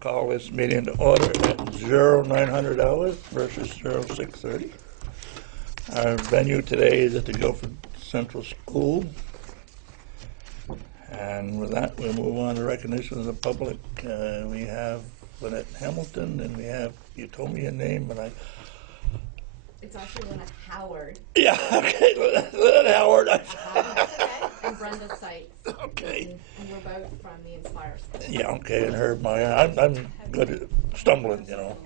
Call this meeting to order at 0900 hours versus 0630. Our venue today is at the Guilford Central School. And with that, we'll move on to recognition of the public. We have Lynette Hamilton, and we have, you told me your name, but I... It's actually Lynette Howard. Yeah, okay, Lynette Howard. And Brenda Seitz. Okay. And we're both from the Inspire School. Yeah, okay, and Herb Meyer. I'm good at stumbling, you know.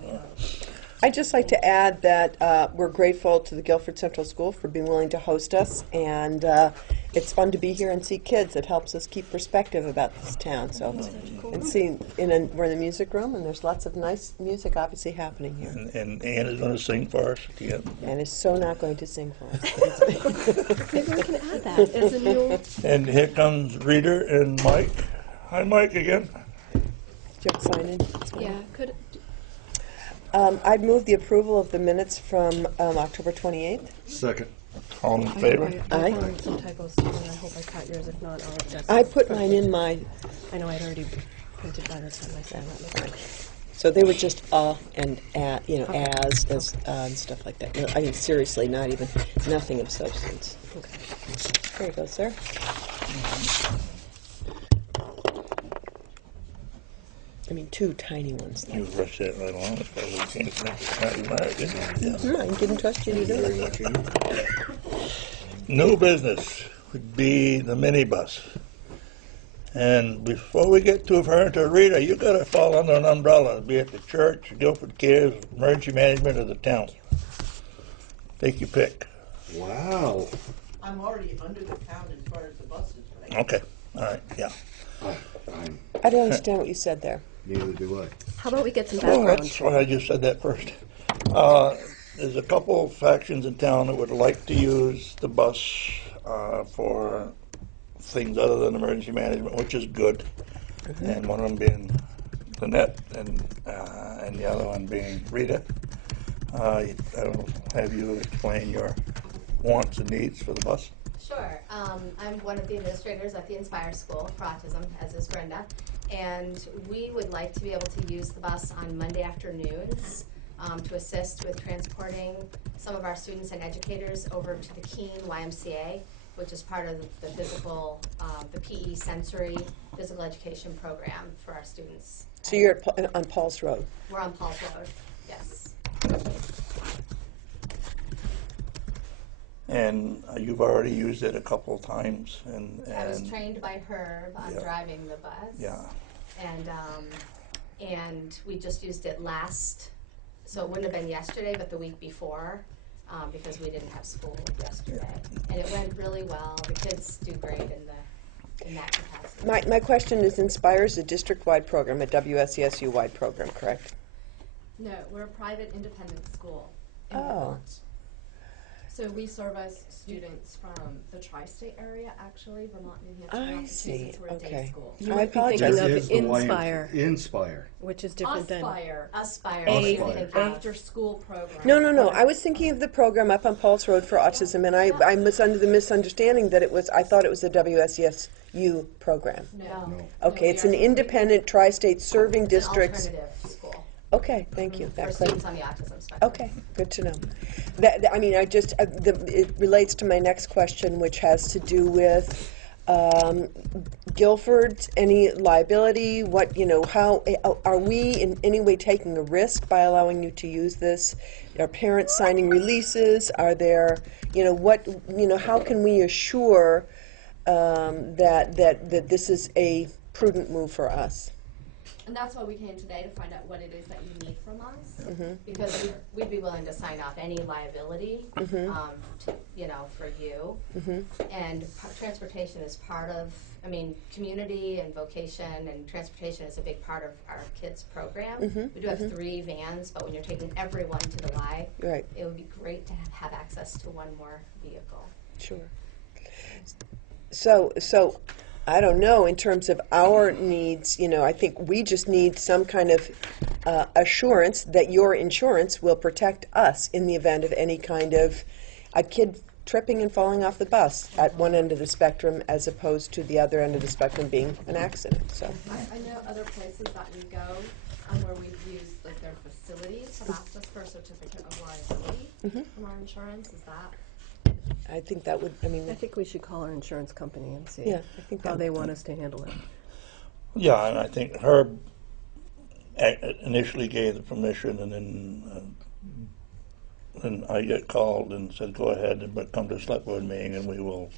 I'd just like to add that we're grateful to the Guilford Central School for being willing to host us, and it's fun to be here and see kids. It helps us keep perspective about this town. So, and see, we're in the music room, and there's lots of nice music obviously happening here. And Ann is going to sing for us at the end. Ann is so not going to sing for us. Maybe we can add that as a new... And here comes Rita and Mike. Hi, Mike, again. Do you have to sign in? Yeah, could... I'd move the approval of the minutes from October 28th. Second. All in favor? I found some typos too, and I hope I caught yours. If not, I'll adjust. I put mine in my... I know I'd already printed by the time I said that. So they were just and you know, okay. as and stuff like that. No, I mean, seriously, not even, nothing of substance. Okay. There you go, sir. I mean, two tiny ones. You rushed that right along. That's why we can't think of it, Yeah. I didn't trust you to do it. New business would be the minibus. And before we get too far into Rita, you got to fall under an umbrella, be it the church, Guilford Cares, emergency management, or the town. Take your pick. Wow. I'm already under the town as far as the buses, right? Okay. All right. Yeah. I don't understand what you said there. Neither do I. How about we get some Well, background? that's why I just said that first. There's a couple factions in town that would like to use the bus for things other than emergency management, which is good. Mm-hmm. And one of them being Lynette, and the other one being Rita. I'll have you explain your wants and needs for the bus. Sure. I'm one of the administrators at the Inspire School for Autism, as is Brenda, and we would like to be able to use the bus on Monday afternoons to assist with transporting some of our students and educators over to the Keene YMCA, which is part of the physical, the PE sensory physical education program for our students. So you're on Paul's Road? We're on Paul's Road, yes. And you've already used it a couple of times. And I was trained by Herb on driving the bus. Yeah. And we just used it last, so it wouldn't have been yesterday, but the week before, because we didn't have school yesterday. And it went really well. The kids do great in that capacity. My question is, Inspire is a district-wide program, a WSESU-wide program, correct? No, we're a private independent school in Oh. Vermont. So we service students from the tri-state area, actually, Vermont, New Hampshire, I see. Massachusetts. We're a day Okay. school. I apologize. That is the Inspire. Inspire. Which is different Aspire. than Aspire. after-school program. No. I was thinking of the program up on Paul's Road for autism, and I was under the misunderstanding that I thought it was a WSESU program. No. Okay, it's an independent tri-state serving It's an districts. alternative school Okay, thank you. for That students on the autism spectrum. Okay, good to know. I mean, it relates to my next question, which has to do with Guilford, any liability, how, are we in any way taking a risk by allowing you to use this? Are parents signing releases? Are there, how can we assure that this is a prudent move for us? And that's why we came today, to find out what it is that you need from us. Because we'd be willing to sign off any liability, you know, for you. And transportation is part of, I mean, community and vocation and transportation is a big part of our kids' program. We do have 3 vans, but when you're taking everyone to the Y, Right. it would be great to have access to one more vehicle. Sure. So I don't know, in terms of our needs, you know, I think we just need some kind of assurance that your insurance will protect us in the event of any kind of a kid tripping and falling off the bus at one end of the spectrum as opposed to the other end of the spectrum being an accident, so. I know other places that we go, where we've used like their facilities have asked us for a certificate of liability from our insurance. Is that? I think that would, I mean, I think we should call our insurance company and see yeah, I think how that, they want us to handle it. Yeah, and I think Herb initially gave the permission, and then I get called and said, go ahead, but come to select board meeting and we will.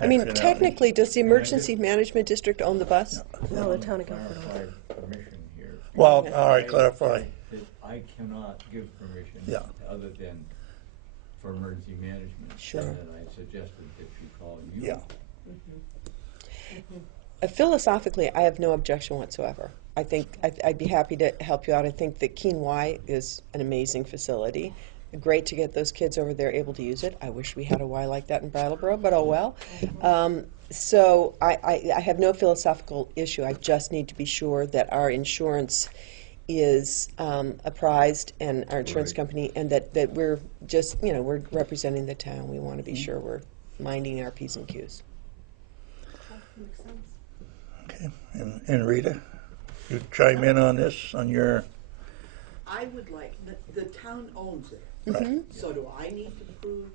I mean, hash it out. technically, does the emergency management district own the bus? No, the town of Guilford owns it. Clarify permission here. Well, all right, clarify. That I cannot give permission. Yeah. Other than for emergency management. Sure. And I suggested that you call you. Yeah. Philosophically, I have no objection whatsoever. I think I'd be happy to help you out. I think that Keene Y is an amazing facility. Great to get those kids over there able to use it. I wish we had a Y like that in Brattleboro, but oh well. So I have no philosophical issue. I just need to be sure that our insurance is apprised, and our insurance company, and that we're just, you know, we're representing the town. We want to be sure we're minding our P's and Q's. Makes sense. Okay, and Rita, you chime in on this, on your, I would like, the town owns it, right. so do I need to prove,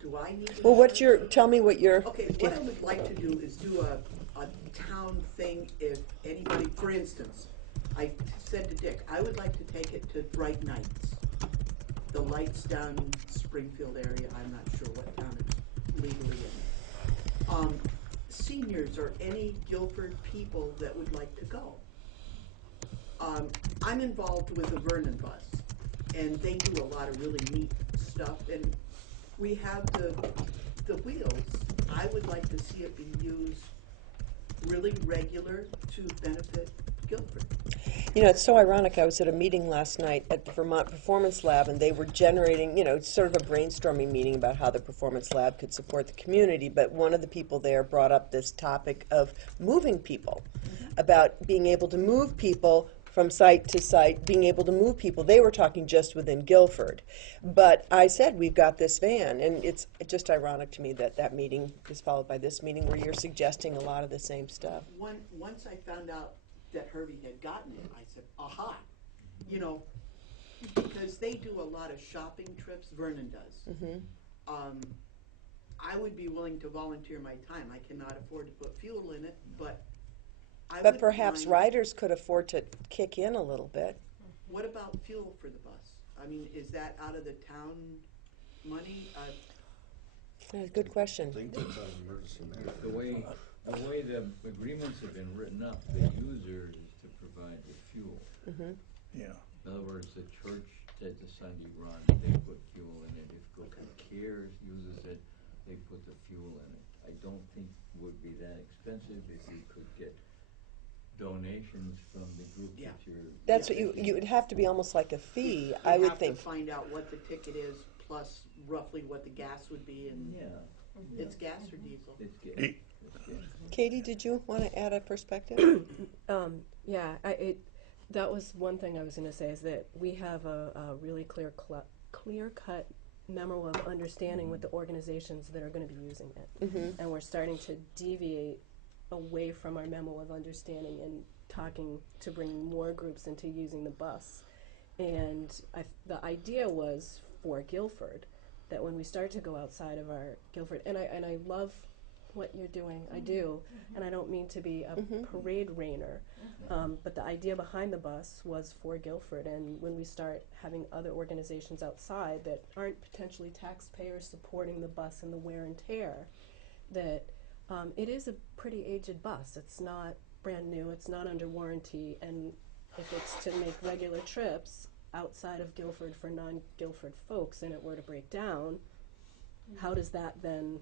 do I need to? Well, what's your, tell me what your, Okay, what I would like to do is do a town thing if anybody, for instance, I said to Dick, I would like to take it to Bright Nights. The lights down Springfield area, I'm not sure what town it's legally in. Seniors or any Guilford people that would like to go. I'm involved with the Vernon bus, and they do a lot of really neat stuff, and we have the wheels. I would like to see it be used really regular to benefit Guilford. you know, it's so ironic. I was at a meeting last night at the Vermont Performance Lab, and they were generating, you know, sort of a brainstorming meeting about how the Performance Lab could support the community. But one of the people there brought up this topic of moving people, about being able to move people from site to site, being able to move people. They were talking just within Guilford. But I said, we've got this van, and it's just ironic to me that that meeting is followed by this meeting where you're suggesting a lot of the same stuff. Once I found out that Herbie had gotten it, I said, aha, you know, because they do a lot of shopping trips, Vernon does. I would be willing to volunteer my time. I cannot afford to put fuel in it, but I But wouldn't perhaps mind- riders could afford to kick in a little bit. What about fuel for the bus? I mean, is that out of the town money? Good question. I think that's an emergency management. The way the agreements have been written up, the user is to provide the fuel. Yeah. In other words, the church does the Sunday run, they put fuel in it. If Guilford Cares uses it, they put the fuel in it. I don't think it would be that expensive if you could get donations from the group Yeah. that you're. That's what you would have to be almost like a fee, I would think. Have to find out what the ticket is, plus roughly what the gas would be, and Yeah. it's gas or diesel? It's good. E- It's good. Katie, did you want to add a perspective? Yeah, that was one thing I was going to say, is that we have a really clear-cut memo of understanding with the organizations that are going to be using it. And we're starting to deviate away from our memo of understanding and talking to bring more groups into using the bus. And the idea was for Guilford, that when we start to go outside of our Guilford, and I love what you're doing, I do, and I don't mean to be a parade rainer, but the idea behind the bus was for Guilford, and when we start having other organizations outside that aren't potentially taxpayers supporting the bus and the wear and tear, that It is a pretty aged bus. It's not brand new, it's not under warranty, and if it's to make regular trips outside of Guilford for non-Guilford folks and it were to break down, how does that then,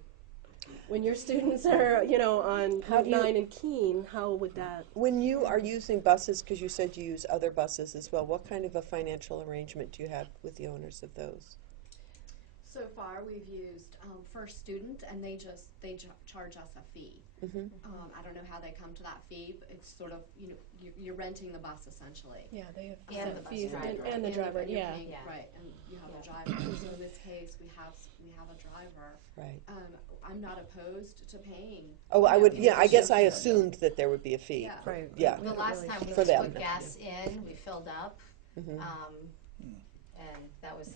when your students are, you know, on How Route do you- 9 and Keene, how would that? When you are using buses, because you said you use other buses as well, what kind of a financial arrangement do you have with the owners of those? So far, we've used First Student, and they charge us a fee. I don't know how they come to that fee, but it's sort of, you know, you're renting the bus essentially. Yeah, they have And set the bus fees driver. and the driver, you're yeah. paying- Yeah. Right, and you have a driver. So in this case, we have a driver. Right. I'm not opposed to paying. Oh, I you know, would, in yeah, I guess I addition. assumed that there would be a fee. Yeah. Right. Yeah. The last time we For them. put gas in, we filled up, and that was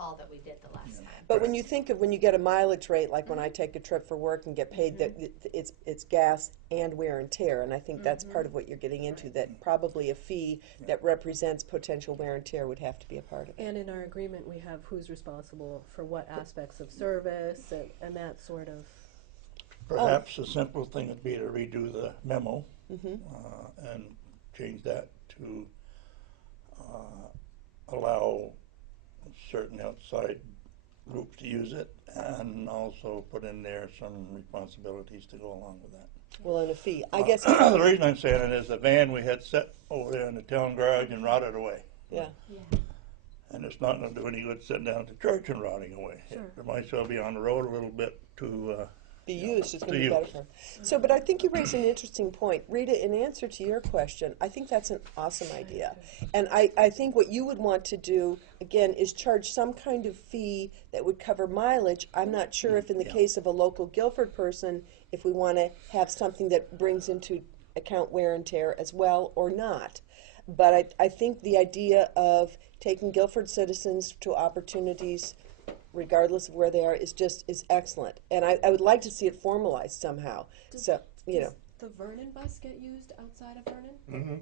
all that we did the last time. But when you think of when you get a mileage rate, like when I take a trip for work and get paid, that it's gas and wear and tear, and I think that's part of what you're getting into. That probably a fee that represents potential wear and tear would have to be a part of it. And in our agreement, we have who's responsible for what aspects of service and that sort of. Perhaps a simple thing would be to redo the memo and change that to allow certain outside groups to use it, and also put in there some responsibilities to go along with that. Well, and a fee, I guess. The reason I'm saying it is the van we had set over there in the town garage and rotted away. Yeah. And it's not going to do any good sitting down at the church and rotting away. Sure. It might as well be on the road a little bit to Be used is going to to be better use. for. So, but I think you raise an interesting point, Rita. In answer to your question, I think that's an awesome idea, and I think what you would want to do again is charge some kind of fee that would cover mileage. I'm not sure if in the case of a local Guilford person, if we want to have something that brings into account wear and tear as well or not. But I think the idea of taking Guilford citizens to opportunities, regardless of where they are, is excellent. And I would like to see it formalized somehow. So, you know. Does the Vernon bus get used outside of Vernon?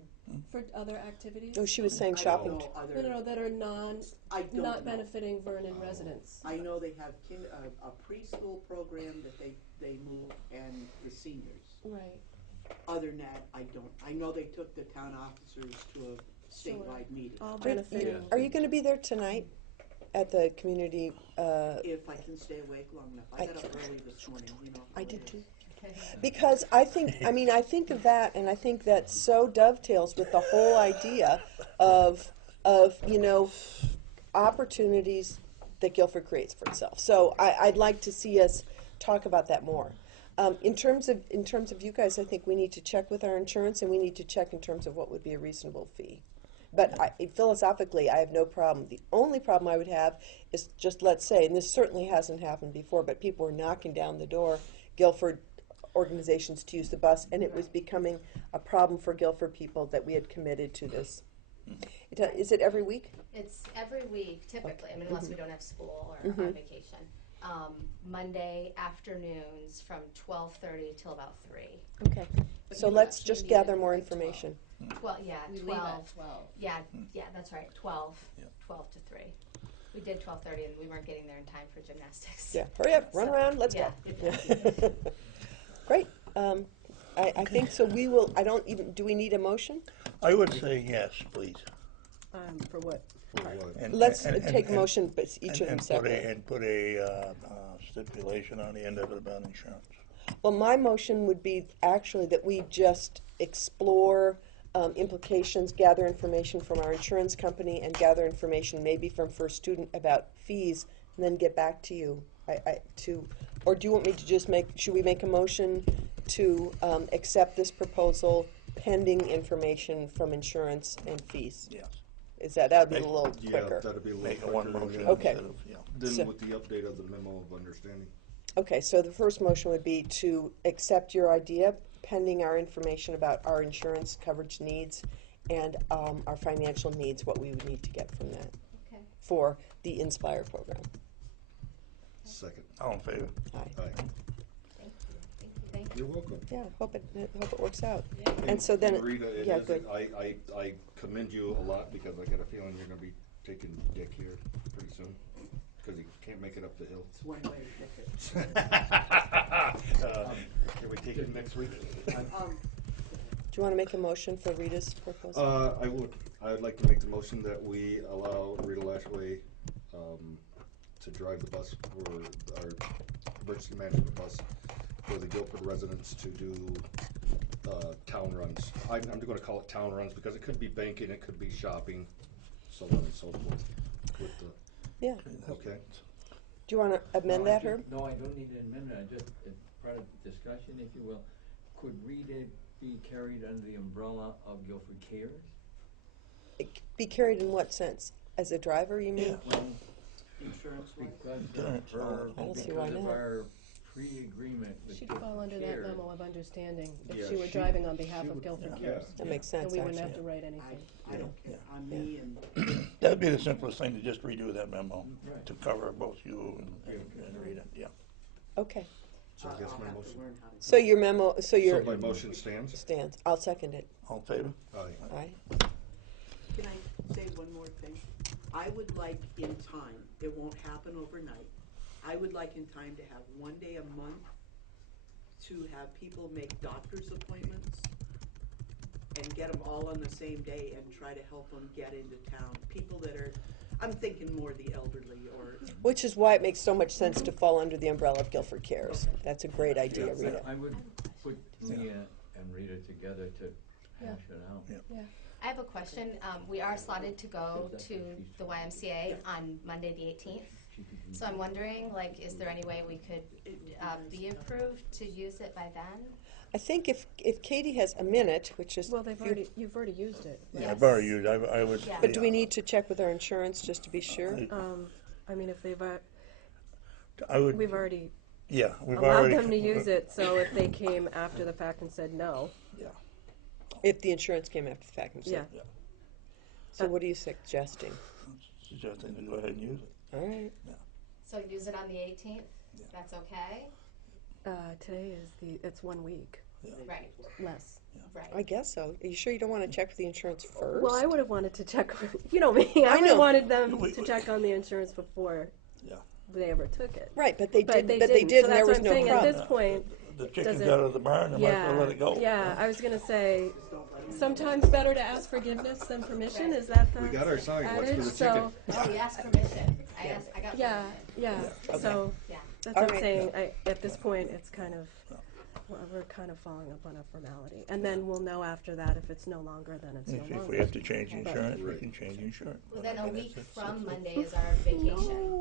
For other activities? Oh, she was saying I shopping. don't know other- No, that are I don't not know. benefiting Vernon residents. I know they have a preschool program that they move, and the seniors. Right. Other than that, I don't. I know they took the town officers to a statewide meeting. All Rita, benefiting. are you going to be there tonight at the community? If I can stay awake long enough. I got up early this morning, you know. how I it did is. too. Because I think of that, and I think that so dovetails with the whole idea of you know, opportunities that Guilford creates for itself. So I'd like to see us talk about that more. In terms of you guys, I think we need to check with our insurance, and we need to check in terms of what would be a reasonable fee. But philosophically, I have no problem. The only problem I would have is just, let's say, and this certainly hasn't happened before, but people were knocking down the door, Guilford organizations to use the bus, and it was becoming a problem for Guilford people that we had committed to this. Is it every week? It's every week typically, I mean, unless we don't have school or on vacation. Monday afternoons from 12:30 till about 3. Okay. So let's just gather more information. Well, yeah, We leave 12. at 12. Yeah, that's right, 12 to 3. We did 12:30 and we weren't getting there in time for gymnastics. Yeah, hurry up, run So, around, let's yeah, go. exactly. Great. I think so. We will. I don't even. Do we need a motion? I would say yes, please. For what? For what? And- Let's and- take a and- motion, but each of them and separately. put a stipulation on the end of it about insurance. Well, my motion would be actually that we just explore implications, gather information from our insurance company, and gather information maybe from First Student about fees, and then get back to you. Or do you want me to just should we make a motion to accept this proposal pending information from insurance and fees? Yes. That would be a little Yeah, quicker. that'd be a little Make quicker. it one and motion then- Okay. instead of, Then So- with the update of the memo of understanding. Okay, so the first motion would be to accept your idea pending our information about our insurance coverage needs and our financial needs, what we would need to get from that Okay. for the Inspire program. Second. All in favor? Aye. Aye. Thank you. You're welcome. Yeah, hope it works out. And so then, Rita, it yeah, is, good. I commend you a lot because I got a feeling you're gonna be taking Dick here pretty soon. because he can't make it up the hill. It's one way to pick it. Can we take it next week? Do you want to make a motion for Rita's proposal? I would. I would like to make the motion that we allow Rita Lashway to drive the bus for our emergency management bus for the Guilford residents to do town runs. I'm going to call it town runs because it could be banking, it could be shopping, so on and so forth. With the Yeah. okay. Do you want to amend that, Herb? No, I don't need an amendment, I just, part of the discussion, if you will, could Rita be carried under the umbrella of Guilford Cares? Be carried in what sense? As a driver, you mean? Well, Insurance wise? because of her, I don't see why because of not. our pre-agreement with She'd Guilford fall under that Cares. memo of understanding if Yeah, she were she- driving on behalf she of would- Guilford yeah. Cares. That makes And sense, we wouldn't have actually. to write anything. I don't care. I'm Yeah. me and That'd be the simplest thing, to just redo that memo, Right. to cover both you and Rita, yeah. Okay. So I guess I'll my have to motion. learn how to. So your memo, so So your my motion stands. stands. I'll second it. All in favor? Aye. Aye. Can I say one more thing? I would like in time, it won't happen overnight, I would like in time to have one day a month to have people make doctor's appointments and get them all on the same day and try to help them get into town. People that are, I'm thinking more the elderly or, Which is why it makes so much sense to fall under the umbrella of Guilford Cares. That's a great idea, Rita. I would put Mia and Rita together to hash it out. Yeah. I have a question. We are slotted to go to the YMCA on Monday the 18th. So I'm wondering, like, is there any way we could be approved to use it by then? I think if Katie has a minute, which is, Well, you've already used it. Yeah, I've already used, I would. Yeah. but do we need to check with our insurance just to be sure? I mean, if they've, I would, we've already yeah, we've allowed already. them to use it, so if they came after the fact and said no, Yeah, If the insurance came after the fact and yeah. said. So what are you suggesting? suggesting to go ahead and use it. All right. So use it on the 18th? That's okay? Today is it's 1 week Right, less. right. I guess so. Are you sure you don't want to check with the insurance first? Well, I would have wanted to check, you know me, I would know. have wanted them to check on the insurance before Yeah. they ever took it. Right, but they But did. they But they didn't, did, so and there was that's what I'm no saying, at problem. this point, The chicken's it- out of the barn, I might as well let it go. yeah, I was gonna say, sometimes better to ask forgiveness than permission, is that the We got our sign. What's for adage? the So, Oh, we asked permission. I got yeah, permission. yeah, so, Yeah. that's All what I'm right. saying, at this point, it's kind of, we're kind of following up on a formality. And then we'll know after that if it's no longer, then it's no If we longer. have to change the But- insurance, we Right. can change the insurance. Well, then a I mean, week it's- from Monday is our vacation.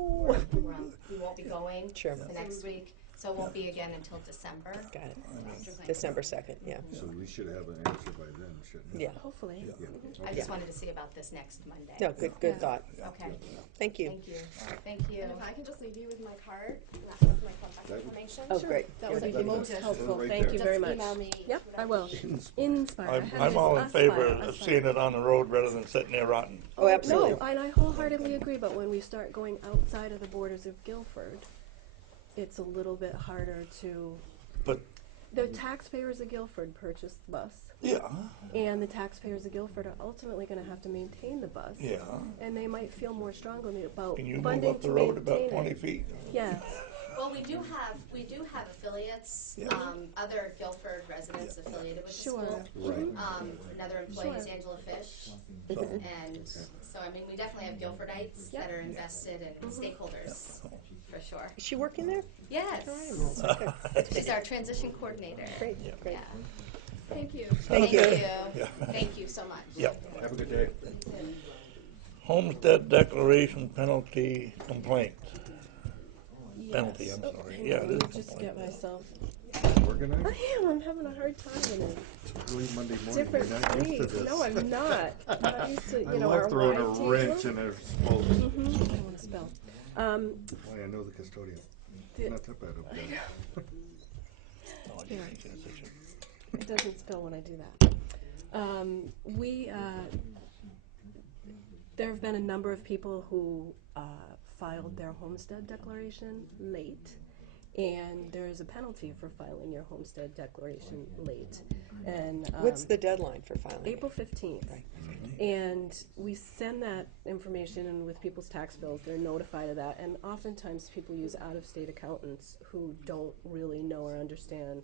We won't be going Sure. the next week, so it won't be again until December. Got it. after Thanksgiving. December 2nd, yeah. So we should have an answer by then, shouldn't we? Yeah. Hopefully. Yeah. I Okay. just wanted to see about this next Monday. No, good thought. Okay, Thank you. thank you, thank you. And if I can just leave you with my card, and that has my contact That would- information. Oh, great. That would be That's most it. helpful, Right thank there. you Just very much. email me Yep, I will. Inspire. Inspire. I had I'm this all in Aspire, favor of Aspire. seeing it on the road rather than sitting there rotting. Oh, absolutely. No, and I wholeheartedly agree, but when we start going outside of the borders of Guilford, it's a little bit harder to, But, the taxpayers of Guilford purchased the bus, yeah, and the taxpayers of Guilford are ultimately gonna have to maintain the bus. yeah. And they might feel more strongly about Can you move funding up to the road about maintain 20 it. feet? Yes, Well, we do have affiliates, Yeah. other Guilford residents affiliated with the Sure. school. Right. Another employee is Sure. Angela Fish, So, and so, I mean, we definitely have Guilfordites that are invested and stakeholders, for sure. Is she working there? Yes, Okay. she's our transition coordinator. Great, great. Yeah. Thank you. Thank you. Yeah. Thank you so much. Yep. Have a good day. Homestead declaration penalty complaint. Penalty, yes. I'm Oh, sorry. hang Yeah, on, it let is me just complaint. get myself, Organized? I am, I'm having a hard time with it. It's really Monday morning. Different You're not used to sleeves. this. No, I'm not. I'm not used to, I you know, love our throwing a wide table. wrench in a smoke. I don't want to spell. Why, I know the custodian. The- Not that bad up there. No, I just think it's such a- It doesn't spill when I do that. There have been a number of people who filed their homestead declaration late, and there is a penalty for filing your homestead declaration late. And What's the deadline for filing? April 15th. Right. And we send that information in with people's tax bills. They're notified of that. And oftentimes people use out-of-state accountants who don't really know or understand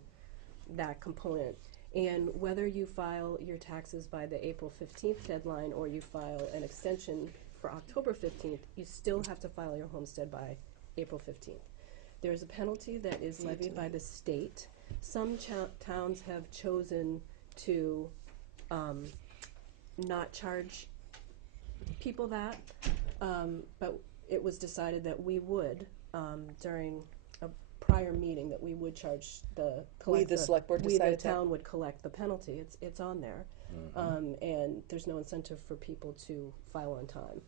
that component. And whether you file your taxes by the April 15th deadline or you file an extension for October 15th, you still have to file your homestead by April 15th. There's a penalty that is levied by the state. Some towns have chosen to not charge people that, but it was decided that we would, during a prior meeting, that we would charge the select board we, the decided that? town would collect the penalty. It's on there, and there's no incentive for people to file on time,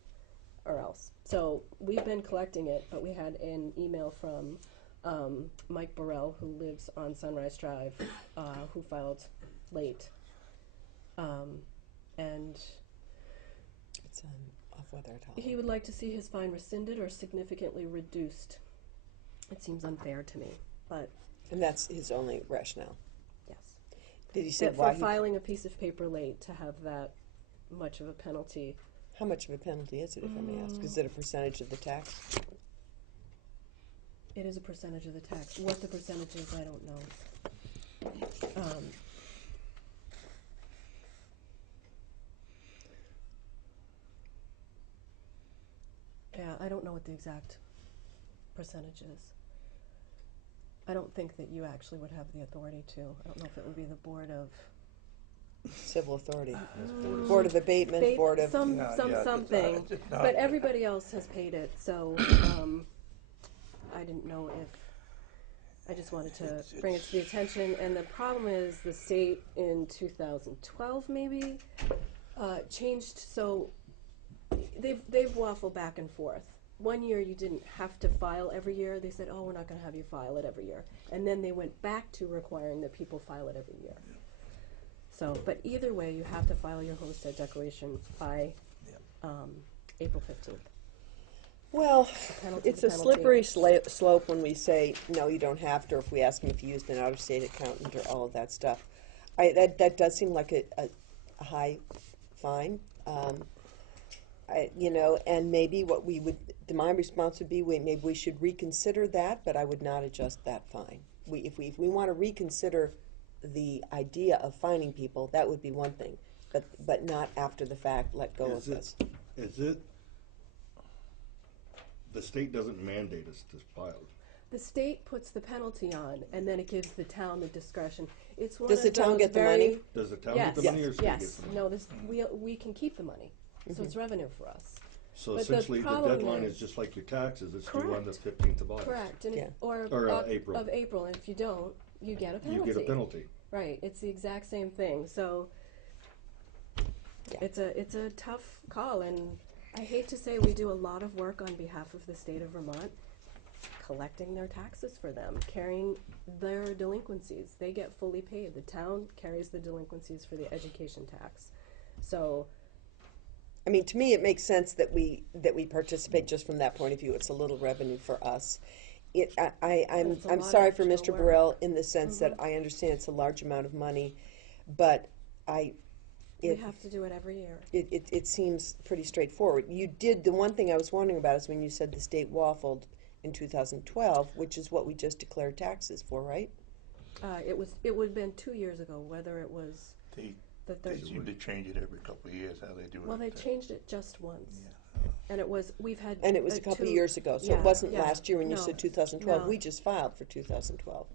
or else. So we've been collecting it, but we had an email from Mike Burrell, who lives on Sunrise Drive, who filed late. And It's off weather at all. he would like to see his fine rescinded or significantly reduced. It seems unfair to me, but And that's his only rationale. yes. Did he say That why? for filing a piece of paper late to have that much of a penalty. How much of a penalty is it, if I may ask? Is it a percentage of the tax? It is a percentage of the tax. What the percentage is, I don't know. Yeah, I don't know what the exact percentage is. I don't think that you actually would have the authority to. I don't know if it would be the Board of Civil authority. Board Board of Abatement, Board of... something. it's not- But everybody else has paid it, so I didn't know if. I just wanted to bring it to the attention. And the problem is the state in 2012 maybe changed, so they've waffled back and forth. One year you didn't have to file every year. They said, oh, we're not going to have you file it every year. And then they went back to requiring that people file it every year. So, but either way, you have to file your homestead declaration by April 15th. Well, penalty it's to a penalty. slippery slope when we say, no, you don't have to, or if we ask them if you used an out-of-state accountant or all of that stuff. That does seem like a high fine. And maybe what we would, my response would be, maybe we should reconsider that, but I would not adjust that fine. If we want to reconsider the idea of fining people, that would be one thing, but not after the fact, let go of this. Is it, the state doesn't mandate us to file. The state puts the penalty on, and then it gives the town the discretion. It's one Does of the town those get the very- money? Does the town Yes, get the money or state yes. gets the money? No, we can keep the money, so it's revenue for us. So But the essentially, the problem deadline is- is just like your taxes, it's due on the Correct. 15th of August. Correct, and Yeah. Or, April. Of April, and if you don't, you get a You penalty. get a penalty. Right, it's the exact same thing. So Yeah. it's a tough call, and I hate to say we do a lot of work on behalf of the state of Vermont, collecting their taxes for them, carrying their delinquencies. They get fully paid. The town carries the delinquencies for the education tax. So I mean, to me, it makes sense that we participate just from that point of view. It's a little revenue for us. It's a I'm lot sorry of for extra Mr. work. Burrell in the sense that I understand it's a large amount of money, but we have to do it every year. it seems pretty straightforward. You did, the one thing I was wondering about is when you said the state waffled in 2012, which is what we just declared taxes for, right? It would have been 2 years ago, whether it was They the third. seem to change it every couple of years, how they do it. Well, they changed it just once. Yeah. And it was, we've had. And it was a couple of 2 years ago, so yeah, it wasn't yeah. last year when you No, said 2012. no. We just filed for 2012.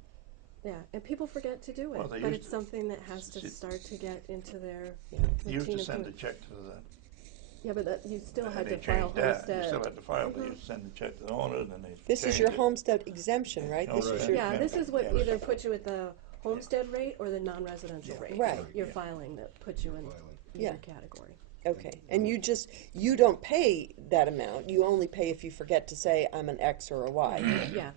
Yeah, and people forget to do Well, it, they but used it's to- something that has to s- start to get into their Yeah. You used routine to of send a doing- check to the, Yeah, but that, you still and had they to file changed that. You homestead. still had to file, but you send the check to the owner, and then they This is your changed it. homestead exemption, right? This is Homestead. your, Yeah, this is what Yeah. either puts you at the homestead rate or the non-residential Yeah. rate. Right. Your Yeah. filing that puts you in Filing. Yeah. either category. okay. And you don't pay that amount. You only pay if you forget to say, I'm an X or a Y. Yeah,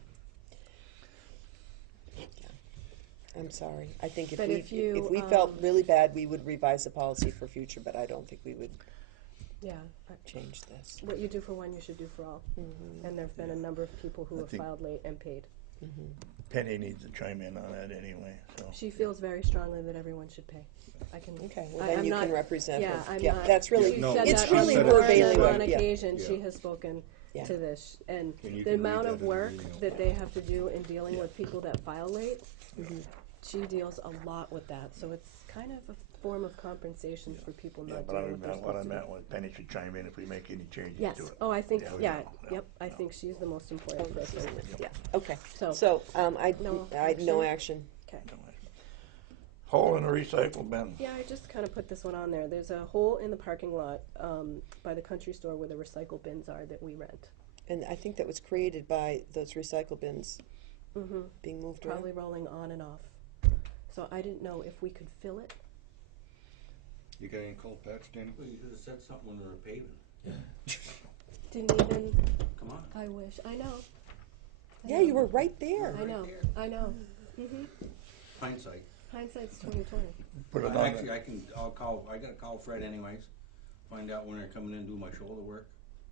I'm sorry. I think if But we, if you, if we felt really bad, we would revise the policy for future, but I don't think we would yeah. change this. What you do for one, you should do for all. And there've been a number of people who I have think- filed late and paid. Penny needs to chime in on that anyway, so. She feels very strongly that everyone should pay. I can. Okay, well, I- then I'm you not- can represent yeah, her. I'm Yeah, not- that's really, She No, said it's that really on her more than bailiwick. one Yeah. occasion, she Yeah. has spoken Yeah. to this, and And you the can read amount that of in the work meeting. that they have to do in dealing with people that file late, Mm-hmm. she deals a lot with that, so it's kind of a form of compensation for people Yeah, not but doing what they're what I supposed to do. meant was Penny should chime in if we make any changes to Yes, it. oh, I think, yeah, no, yep, I think she's the most important Oh, person in this, yeah. Okay, So- so, I, No no action? action. Okay. Hole in the recycle bin. Yeah, I just kind of put this one on there. There's a hole in the parking lot by the country store where the recycle bins are that we rent. And I think that was created by those recycle bins Mm-hmm. being moved around. Probably rolling on and off. So I didn't know if we could fill it. You got any cold patch, Danny? Well, you could have said something when they were paving. Didn't even. Come on. I wish. I know. Yeah, you were right there. I know. I know. Mm-hmm. Hindsight. Hindsight's 2020. Put it on Actually, there. I gotta call Fred anyways, find out when they're coming in and do my shoulder work,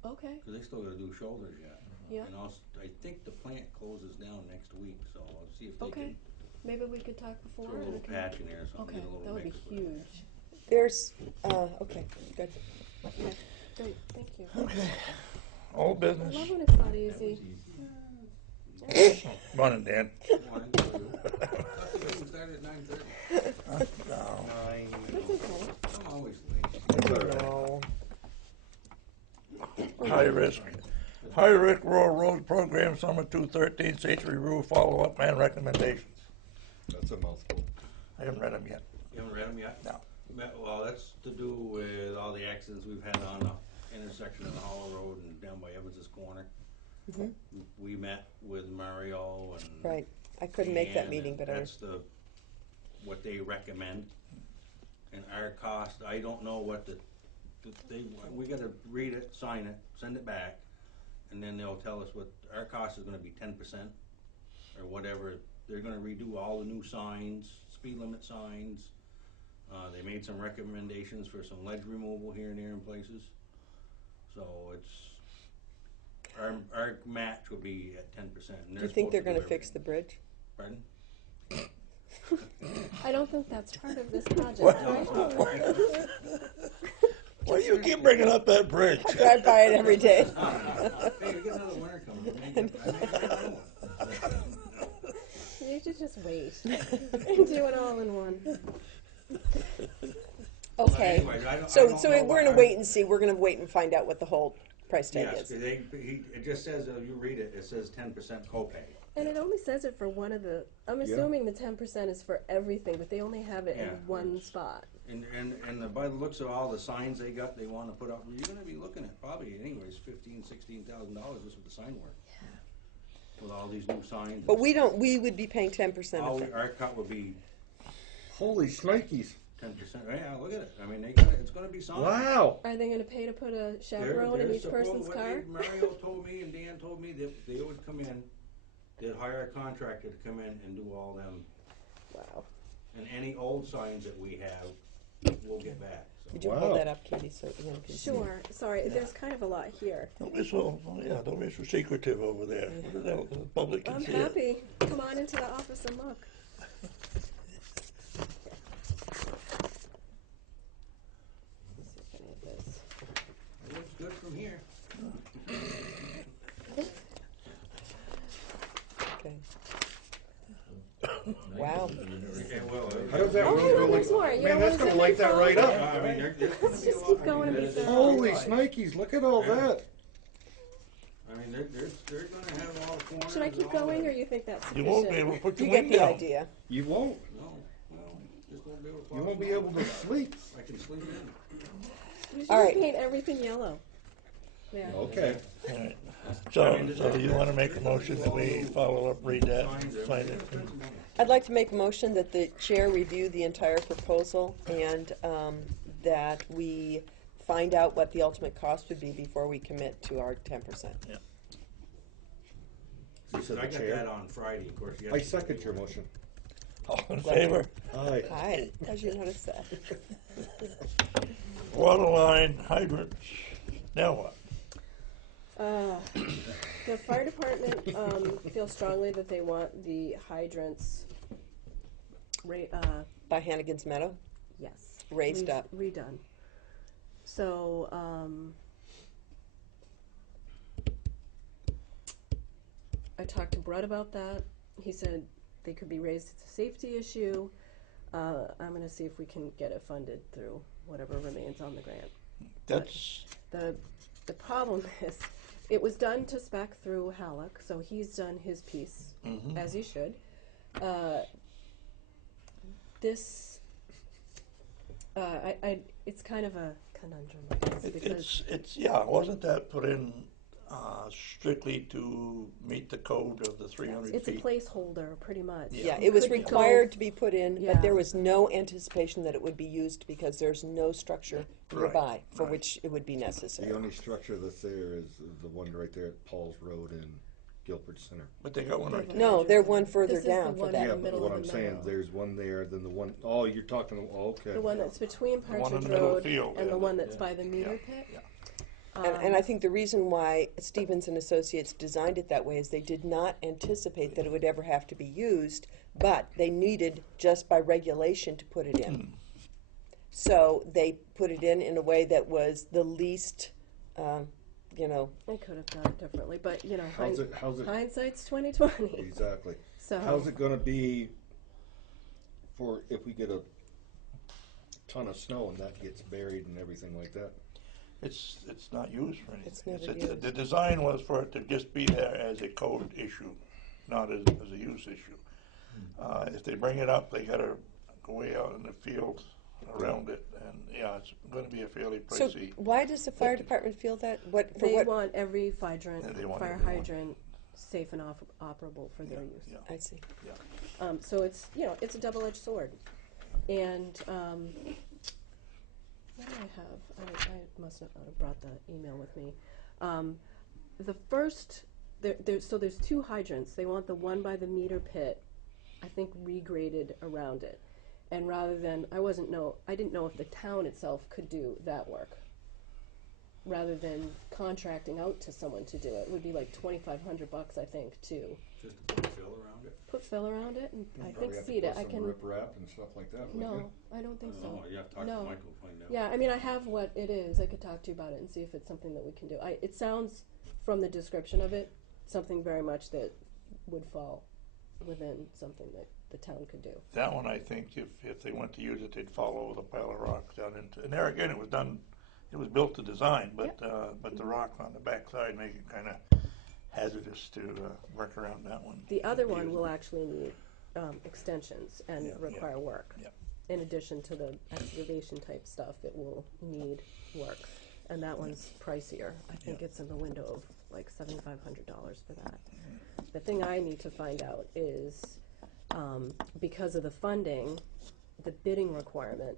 Okay. cause they still gotta do shoulders yet. Yeah. And I think the plant closes down next week, so I'll see if they Okay. can Maybe we could talk before. throw a and little we can- patch in there or something, Okay, get a little that would be mix with it. huge. There's, okay, good. Okay, great. Thank you. Old I business. love when it's not easy. Morning, Dan. Morning, how are you? I thought the meeting started at 9:30. No. That's okay. I'm always late. No. High risk rural road program, summer 213, safe review, follow-up, and recommendations. That's a mouthful. I haven't read them yet. You haven't read them yet? No. Well, that's to do with all the accidents we've had on the intersection of the Hollow Road and down by Evans's Corner. We met with Mario and. Right, I couldn't make that and meeting, but I That's what they recommend. And our cost, I don't know what we gotta read it, sign it, send it back, and then they'll tell us what, our cost is gonna be 10% or whatever. They're gonna redo all the new signs, speed limit signs. They made some recommendations for some ledge removal here and there in places. So our match will be at 10%. do you think they're gonna fix the bridge? Pardon? I don't think that's part of this project, What? right? Why do you keep bringing up that bridge? I drive by it every day. Hey, we got another winter coming. I may get another one. You should just wait and do it all in one. Okay, Anyways, I so don't know we're gonna wait and see, we're gonna wait and find out what the whole price tag Yes, is. it just says, you read it, it says 10% copay. And it only says it for one of the. I'm assuming the 10% is for everything, but they only have it in Yeah. one spot. And by the looks of all the signs they got, they wanna put up, you're gonna be looking at probably anyways $15,000-$16,000 just with the sign work. With all these new signs. But we would be paying 10% of it. Our cut would be Holy shnikes. 10%. Yeah, look at it. I mean, it's gonna be signed. Wow. Are they going to pay to put a chaperone in each person's car? Mario told me and Dan told me that they would come in, they'd hire a contractor to come in and do all them. Wow. And any old signs that we have, we'll get back. So. Would you Wow. hold that up, Katie, so Ian can see? Sure. Sorry, there's kind of a lot here. Don't be so secretive over there. The public can I'm see it. happy. Come on into the office and look. Let's see if any of this. It looks good from here. Okay. Wow. Okay, well, How does that Oh, road no, go there's more. You Man, don't that's wanna gonna send light me that phone? right up. I mean, there's gonna Let's be a just lot. keep going and be thorough. Holy shnikes, look at all that. I mean, they're gonna have all the corners. Should I keep and all going, that. or you think that's You sufficient? won't be able to put You your get wing the down. idea. You won't. No, just won't be able to. You won't be able to sleep. I can sleep in. We should All just right. paint everything yellow. There. Okay. All right. So do you want to make a motion that we follow up, read that, sign it? I'd like to make a motion that the chair review the entire proposal and that we find out what the ultimate cost would be before we commit to our 10%. You said I the got chair. that on Friday, of course. I second your motion. All in favor? Aye. Hi, how'd you notice that? Water line, hydrants, now what? The fire department feels strongly that they want the hydrants By Hannigan's Meadow? yes, Raised up. redone. So I talked to Brett about that. He said they could be raised. It's a safety issue. I'm going to see if we can get it funded through whatever remains on the grant. That's, The problem is, it was done to spec through Halleck, so he's done his piece, as he should. It's kind of a conundrum, I guess, because wasn't that put in strictly to meet the code of the 300 feet? it's a placeholder, pretty much. Yeah, it was Could go- required to be put in, Yeah. but there was no anticipation that it would be used because there's no structure nearby for right. which it would be necessary. The only structure that's there is the one right there at Paul's Road in Guilford Center. But they got one right there. No, they're one further This is the down for one that. in Yeah, the but middle what of I'm the saying, meadow. there's one there, then the one, oh, you're talking, oh, okay. The one that's between one in Partridge the middle of Road the field, and yeah. the one that's by the meter pit. Yeah. And I think the reason why Stevens and Associates designed it that way is they did not anticipate that it would ever have to be used, but they needed, just by regulation, to put it in. So they put it in a way that was the least, you know, I could have done it differently, but you know, How's it, hindsight's 20/20. exactly. So How's it gonna be for if we get a ton of snow and that gets buried and everything like that? It's not used for anything. It's never used. The design was for it to just be there as a code issue, not as a use issue. If they bring it up, they gotta go way out in the field around it, and yeah, it's gonna be a fairly so pricey. why does the fire department feel that? they want every hydrant, Yeah, they want fire everyone. hydrant, safe and operable for their use. Yeah. I see. So it's it's a double-edged sword, and what do I have? I must not have brought the email with me. The first, there's two hydrants. They want the one by the meter pit, I think, regraded around it, and rather than I didn't know if the town itself could do that work. Rather than contracting out to someone to do it, it would be like $2,500, I think, to Just to put fill around it? put fill around it and I think Probably have to seed it. put I some can. rip wrap and stuff like that, wouldn't you? No, I don't think so. Oh, you have to talk No. to Michael, find out. Yeah, I mean, I have what it is. I could talk to you about it and see if it's something that we can do. It sounds, from the description of it, something very much that would fall within something that the town could do. That one, I think, if they went to use it, they'd fall over the pile of rock down into, and there again, it was built to design, but the rock on the backside make it kind of hazardous to work around that one. The other one will actually need extensions and require work. Yeah. In addition to the excavation type stuff, it will need work. And that one's pricier. I think it's in the window of like $7,500 for that. The thing I need to find out is, because of the funding, the bidding requirement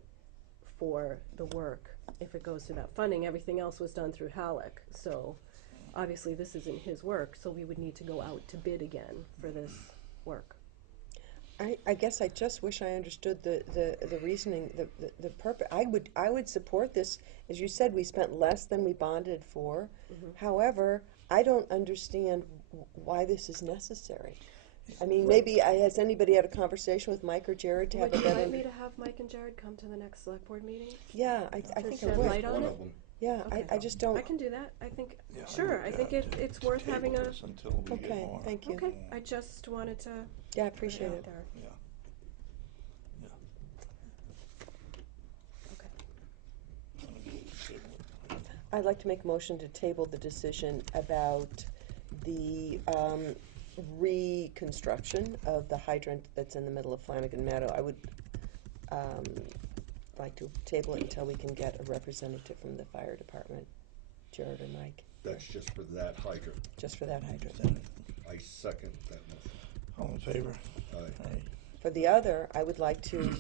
for the work, if it goes through that funding, everything else was done through Halleck. So obviously this isn't his work, so we would need to go out to bid again for this work. I guess I just wish I understood the reasoning, the purpose. I would support this. As you said, we spent less than we bonded for. However, I don't understand why this is necessary. I mean, maybe has anybody had a conversation with Mike or Jared to have Would a you better? like me to have Mike and Jared come to the next select board meeting? Yeah, I To think I shed would. light on One it? of them. Yeah, Okay. I just don't. I can do that. I think, Yeah, sure, I think it's worth table having a, this until we get Okay, more. thank you. okay, I just wanted to Yeah, I put it appreciate out it. there. Yeah. I'd like to make a motion to table the decision about the reconstruction of the hydrant that's in the middle of Flanagan Meadow. I would like to table it until we can get a representative from the fire department, Jared or Mike, That's just for that hydrant. just for that hydrant. I second that motion. All in favor? Aye. Aye. For the other, I would like to,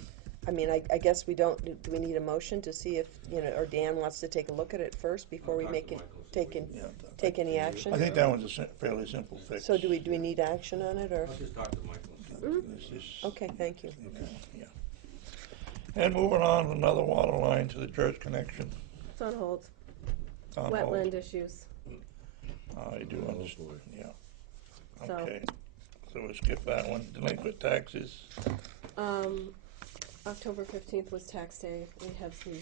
I mean, I guess we don't, do we need a motion to see if, or Dan wants to take a look at it first before we Talk make to it, Michael, see what take any action? I think that one's a fairly simple fix. So do we need action on it, or? I'll just talk to Michael. This is- Okay, thank you. Okay, yeah. And moving on, another water line to the church connection. It's on hold. It's on hold. Wetland issues. I do Oh, understand, boy. yeah. So- Okay, so we'll skip that one. Delinquent taxes, October 15th was tax day. We have some,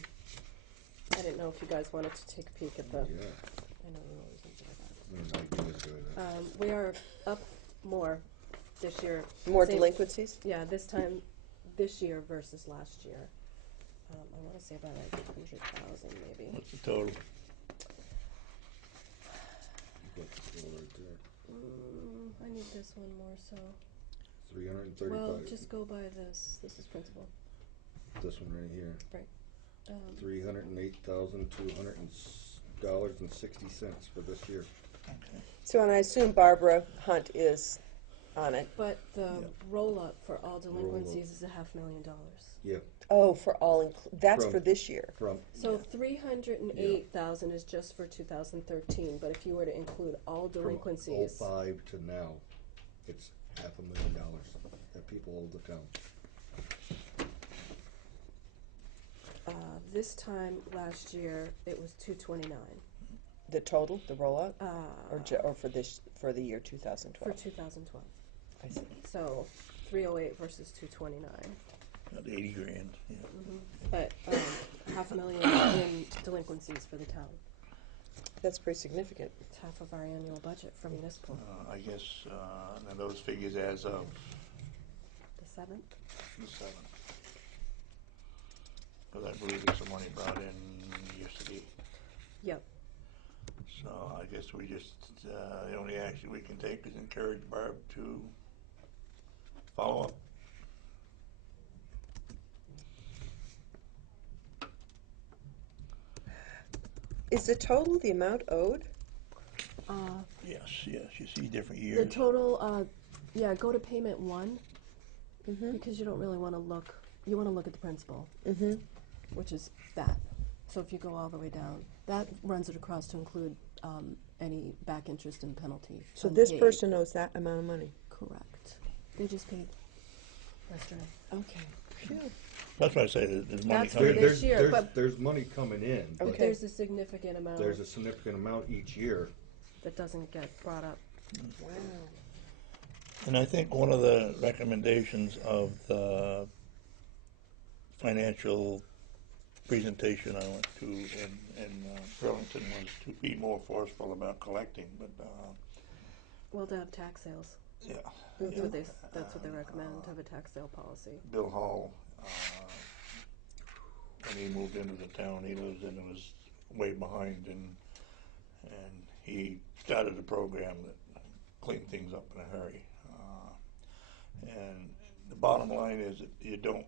I didn't know if you guys wanted to take a peek at the, Yeah. I know you always enjoy that. I do enjoy that. We are up more this year. More Same- delinquencies? Yeah, this time, this year versus last year. I want to say about like 100,000 maybe. what's the total? Got the total right there. I need this one more so. 335. Well, just go by this. This is principal. This one right here. Right. $308,200.60 for this year. Okay. So, and I assume Barbara Hunt is on it. But the Yeah. roll-up for all delinquencies is $500,000. Yeah, Oh, for all, that's From- for this year. from, So 308,000 is just for 2013, but if you were to include all from delinquencies, 05 to now, it's $500,000 that people owe the town. this time last year it was 229 The total, the rollout, uh, or for this, for the year for 2012? 2012. I see. So 308 versus 229, About 80 grand, yeah. but $500,000 in delinquencies for the town. That's pretty significant. It's half of our annual budget for municipal. I guess, now those figures as of The 7th. the 7th. Because I believe there's some money brought in yesterday. Yep. So I guess we just, the only action we can take is encourage Barb to follow up. Is the total the amount owed? Yes, you see different The years. total, yeah, go to payment 1 because you don't really want to look. You want to look at the principal, which is that. So if you go all the way down, that runs it across to include any back interest and penalty. So this unpaid. person owes that amount of money? Correct. They just paid yesterday. Okay. Phew. That's why I say that there's money That's for coming in. this year, but- There's money coming in, But Okay. there's a significant amount there's a significant amount each year. that doesn't get brought up. Wow. And I think one of the recommendations of the financial presentation I went to in Burlington was to be more forceful about collecting, but, Well, to have tax sales. yeah. That's yeah. what they. That's what they recommend. To have a tax sale policy. Bill Hall, when he moved into the town he lives in, it was way behind, and he started a program that cleaned things up in a hurry. And the bottom line is that you don't,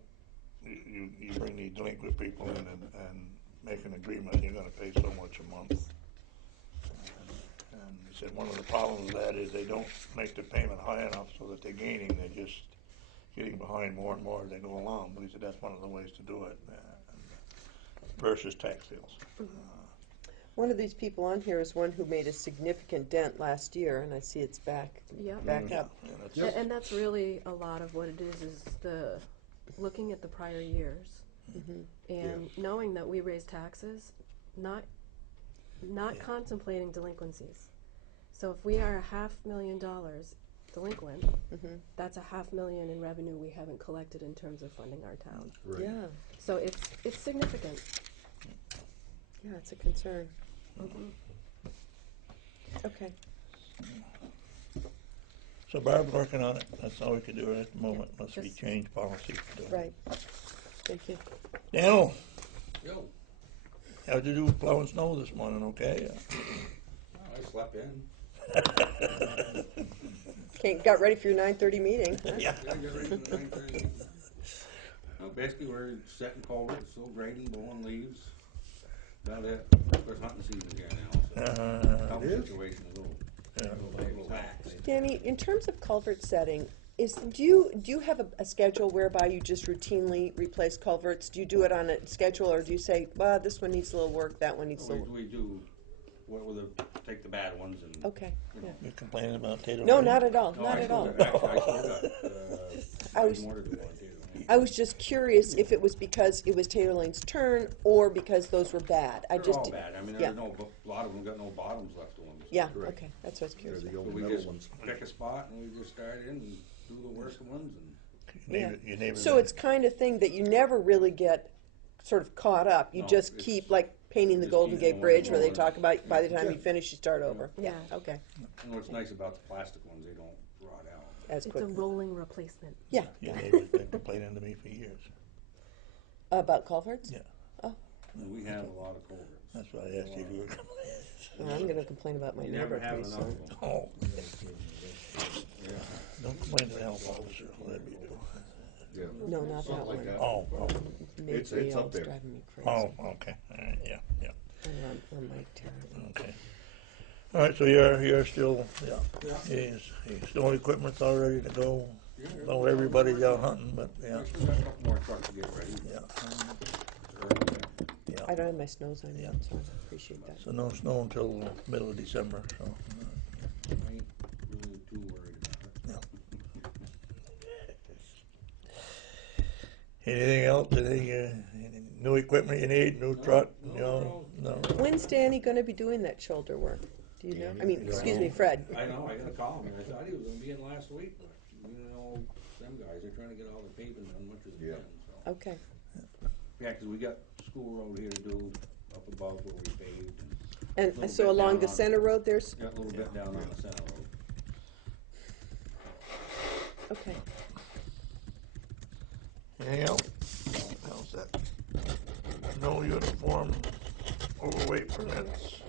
you bring the delinquent people in and make an agreement, you're gonna pay so much a month. And he said one of the problems with that is they don't make the payment high enough so that they're gaining, they're just getting behind more and more as they go along. But he said that's one of the ways to do it, versus tax sales. One of these people on here is one who made a significant dent last year, and I see it's back Yep. up. Yeah, that's, Yep. And that's really a lot of what it is the looking at the prior years and knowing that we raise taxes, not contemplating delinquencies. So if we are $500,000 delinquent, that's $500,000 in revenue we haven't collected in terms of funding our town. Right. Yeah, So it's significant. yeah, it's a concern. Okay. so Barb's working on it, that's all we can do at the moment, unless we Just- change policy. Right. Thank you. Daniel, Yo, how'd you do with plowing snow this morning, okay? I slept in. Got ready for your 9:30 meeting. Huh? Yeah. Yeah, get ready for the 9:30. No, basically, we're setting culverts, still grading, blowing leaves. About it. Of course, hunting season here now, so health It is? situation is a little lax. Danny, in terms of culvert setting, do you have a schedule whereby you just routinely replace culverts? Do you do it on a schedule, or do you say, well, this one needs a little work, that one needs a little? We do, take the bad ones and. Okay. You know. You're complaining about Tato? No, Verde? not at all. No, Not I at still all. got- Actually, I still got, I was- more to do on too. I was just curious if it was because it was Taylor Lane's turn or because those were bad. I They're just all did- bad. I mean, yeah. there's a lot of them got no bottoms left to them. Yeah, Correct. okay, that's what I was They're curious the about. old So we metal just ones. pick a spot and we just start in and do the worst ones and. Your neighbors. So it's kind of thing that you never really get sort of caught up. You No, just it's- keep like painting the just Golden keep Gate going, Bridge where they going. talk about by the time you finish you start over. Yeah, Yeah. okay. And what's nice about the plastic ones, they don't rot out. As It's quick. a rolling replacement. Yeah. Your neighbor's been complaining to me for years. About culverts? Yeah, Oh, And we have a lot of culverts. that's why I asked you if you were complaining. well, I'm going to complain about my You neighbor never have pretty enough soon. of them. Oh, Yeah. don't complain to the health officer, whatever you do. Yeah. No, not Something that like one. that. Oh, oh, It's Maybe up there. driving me crazy. oh, okay, all right, yeah, yeah, I'm Mike Terry. okay. All right, so you're still, he's still equipment's all ready to go. Know everybody's out hunting, but yeah, We still got a couple more trucks to get ready. yeah, Early. yeah. I don't have my snows on yet, so I appreciate that. So no snow until middle of December, so. I ain't really too worried about it. Anything else? Any new equipment you need? New truck? No. When's Danny going to be doing that shoulder work? Do you know? I mean, excuse me, Fred. I know, I gotta call him, and I thought he was gonna be in last week, but, you know, them guys, they're trying to get all the paving done much as they Yeah. can, so. Okay. Yeah, 'cause we got school road here to do up above where we paved, And Little so bit along down the on- center road, there's got a little bit down on the center road. okay. Anything else? How's that? No uniform overweight permits.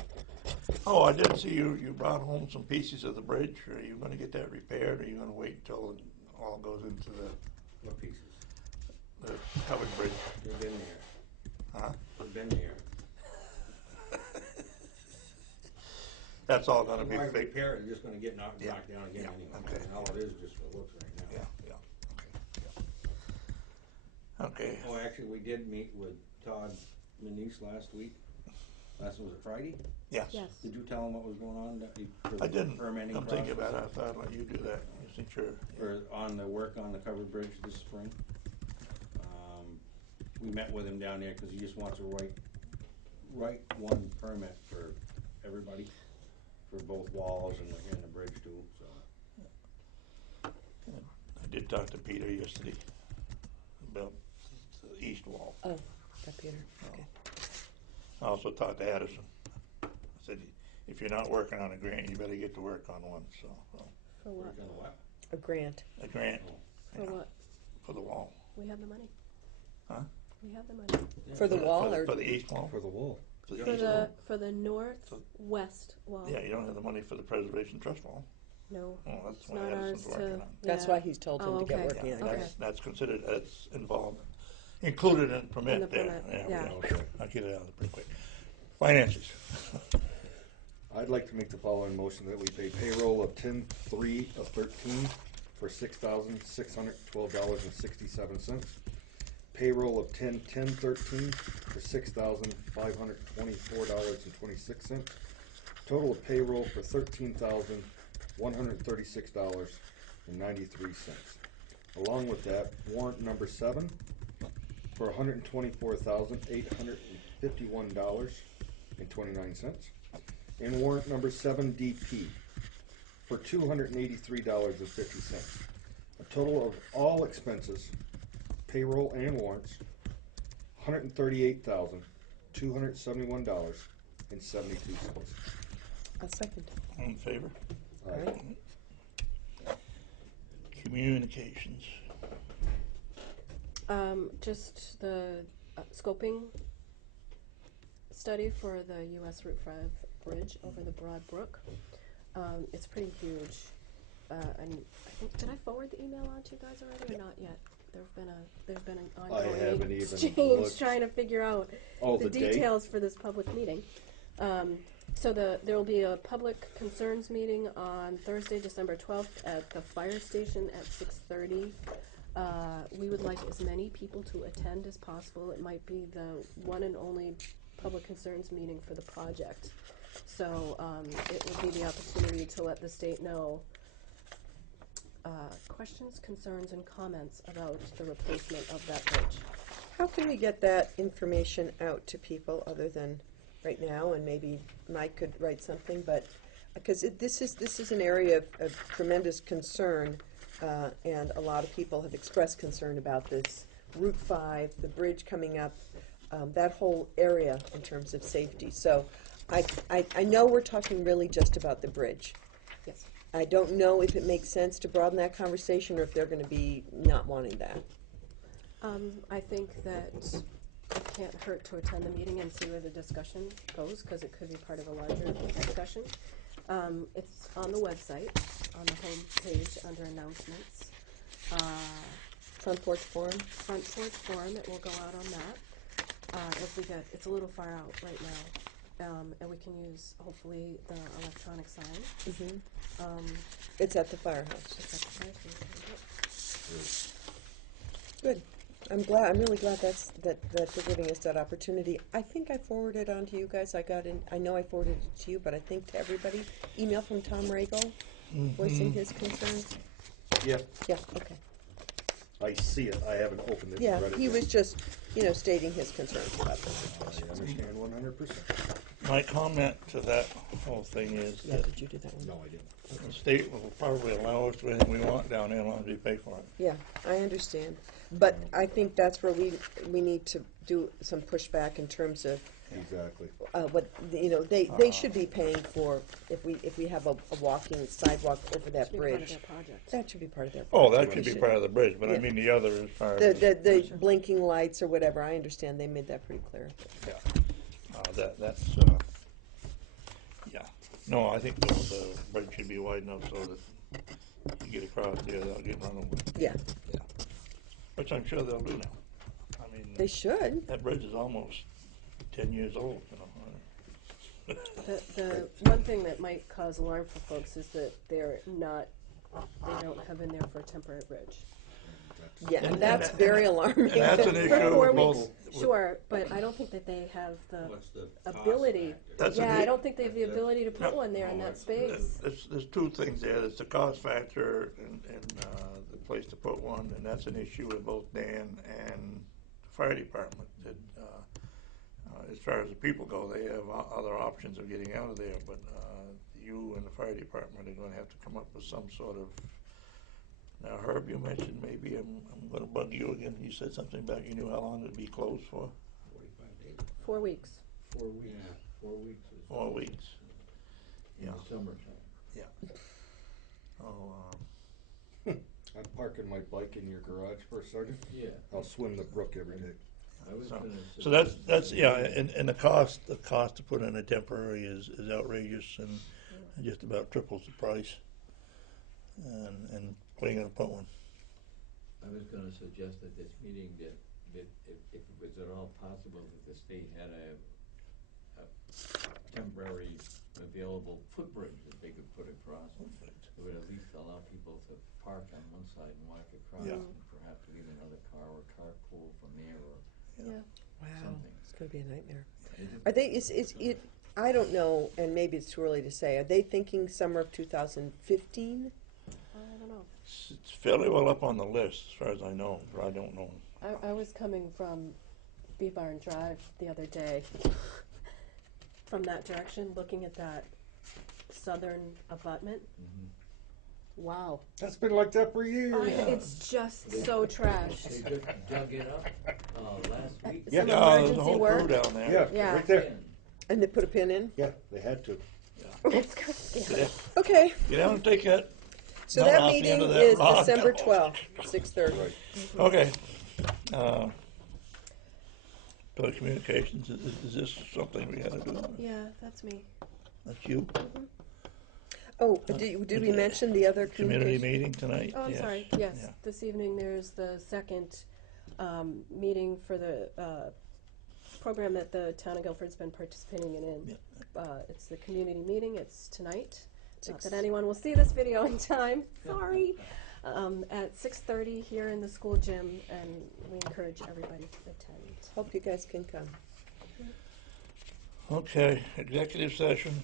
Oh, I did see you brought home some pieces of the bridge. Are you gonna get that repaired, or are you gonna wait until it all goes into What pieces? the covered bridge? They've been there, Huh? they've been there. That's all gonna be Why fixed? repair it, it's just gonna get knocked Yeah, down again yeah, anyway. okay. And all it is just for looks right now. Yeah, yeah, okay, Oh, actually, we did meet with Todd Manise last week. Was it Friday? yes. Yes. Did you tell him what was going on? For the I didn't, permitting I'm thinking process? about it, I thought I'd let you do that, just think sure. For, on the work on the covered bridge this spring. We met with him down there, cause he just wants to write one permit for everybody, for both walls and the bridge too, so. I did talk to Peter yesterday about the east wall. Oh, that Peter. Okay. I also talked to Addison. I said, if you're not working on a grant, you better get to work on one, so, For what? Work on the what? A grant. a grant For what? for the wall. We have the money. Huh? We have the money. For the wall or For the east wall? For the wall. For the For east the wall. northwest wall. Yeah, you don't have the money for the preservation trust wall. No. Oh, that's It's what not Addison's ours working to. on. That's yeah. why he's told him Oh, to get okay. working on it. Okay. That's considered, that's involved, included in the permit In the there. permit, we yeah. go. I'll get it out of it pretty quick. Finances. I'd like to make the following motion that we pay payroll of 10/3 of 13 for $6,612.67. Payroll of 10/10/13 for $6,524.26. Total of payroll for $13,136.93. Along with that, warrant number 7 for $124,851.29. And warrant number 7DP for $283.50. A total of all expenses, payroll and warrants, $138,271.72. A second. All in favor? All right. Communications. Just the scoping study for the US Route 5 bridge over the Broad Brook. It's pretty huge. And I think, did I forward the email on to you guys already or not yet? There's been an ongoing haven't even exchange looked. trying to figure out Oh, the the date? details for this public meeting. So there will be a public concerns meeting on Thursday, December 12th at the fire station at 6:30. We would like as many people to attend as possible. It might be the one and only public concerns meeting for the project. So it will be the opportunity to let the state know questions, concerns, and comments about the replacement of that bridge. How can we get that information out to people other than right now? And maybe Mike could write something, but because this is an area of tremendous concern, and a lot of people have expressed concern about this Route 5, the bridge coming up, that whole area in terms of safety. So I know we're talking really just about the bridge. Yes. I don't know if it makes sense to broaden that conversation or if they're going to be not wanting that. I think that it can't hurt to attend the meeting and see where the discussion goes, because it could be part of a larger discussion. It's on the website, on the home page, under announcements. Front Porch Forum? Front Porch Forum, it will go out on that. If we get, it's a little far out right now, and we can use, hopefully, the electronic sign. It's at the firehouse. It's at the firehouse. Good. I'm really glad that they're giving us that opportunity. I think I forwarded on to you guys. I know I forwarded it to you, but I think to everybody. Email from Tom Ragle voicing his concerns. Yep, Yeah, okay. I see it, I haven't opened it, Yeah, read it he yet. was just, stating his concerns about the situation. I understand 100%. My comment to that whole thing is Yeah, that did you do that one? No, I didn't. the state will probably allow us to do anything we want down there as long as we pay for it. Yeah, I understand. But I think that's where we need to do some pushback in terms of Exactly. what, they should be paying for if we have a walking sidewalk over that Should be part of bridge. their project. That should be part of their. Oh, that project. should be They part of the bridge, but I Yeah. mean the other as far The, as, the blinking lights or whatever, I understand, they made that pretty clear. yeah. That's, yeah. No, I think the bridge should be wide enough so that you get across there without getting run over. Yeah, Which I'm sure they'll do now. I mean, they should. that bridge is almost 10 years old, The one thing that might cause alarm for folks is that they don't have in there for a temporary bridge. Yeah, and that's very alarming. And that's an For issue 4 with weeks, both. sure, but I don't think that they have the What's the cost ability. factor? That's an Yeah, i- I don't think they have the ability to put No. one there in that space. There's two things there. There's the cost factor and the place to put one, and that's an issue with both Dan and the fire department. That, as far as the people go, they have other options of getting out of there, but you and the fire department are going to have to come up with some sort of. Now, Herb, you mentioned maybe I'm going to bug you again. You said something about you knew how long it'd be closed for. 45 days, 4 weeks. 4 weeks, Yeah. 4 weeks is 4 weeks. in Yeah. the summertime. Yeah. Oh. I'm parking my bike in your garage for a second. Yeah, I'll swim the brook every day. I was gonna say. So that's yeah, and the cost to put in a temporary is outrageous and just about triples the price. And what are you gonna put one? I was gonna suggest at this meeting that if it was at all possible that the state had a temporary available footbridge that they could put across. It would at least allow people to park on one side and walk across, Yeah. and perhaps leave another car or carpool from there or Yeah. Wow, something. it's going to be a nightmare. Is it- Are they? Is it? I don't know, and maybe it's too early to say. Are they thinking summer of 2015? I don't know. It's fairly well up on the list as far as I know, but I don't know. I was coming from Bee Barn Drive the other day, from that direction, looking at that southern abutment. Mhm. Wow. That's been like that for years. It's just so trashed. They just dug it up last week. Yeah. Some Yeah, there's a emergency whole work. crew down there. Yeah, Yeah. right there. And they put a pin in? Yeah, they had to. It's good. Yeah. Okay, Get down and take that. so Not that off the meeting end of that is rock. December 12th, 6:30. Right. Okay. Telecommunications, is this something we gotta do? Yeah, that's me. That's you? Oh, did we mention the other Community communication? meeting tonight? Oh, I'm Yes. sorry. Yes, Yeah. this evening there's the second meeting for the program that the town of Guilford's been participating in. It's the community meeting. It's tonight. Not that anyone will see this video in time. Sorry. At 6:30 here in the school gym, and we encourage everybody to attend. Hope you guys can come. Okay, executive session.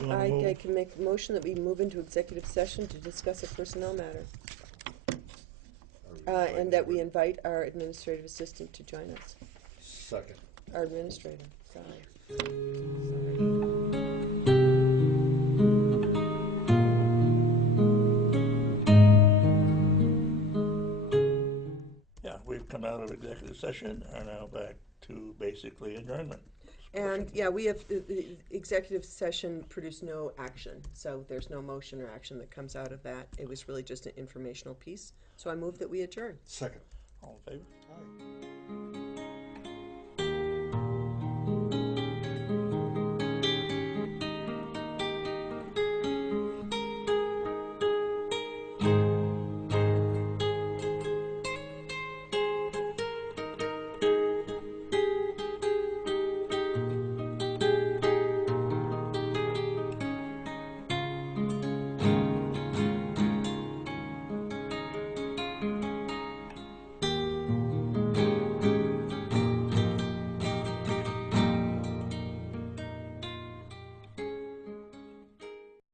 You wanna I move? can make a motion that we move into executive session to discuss a personnel matter. And that we invite our administrative assistant to join us. Second. Our administrator, sorry. Yeah, we've come out of executive session and are now back to basically adjournment. And, yeah, we have, the executive session produced no action, so there's no motion or action that comes out of that. It was really just an informational piece. So I move that we adjourn. Second. All in favor? Aye.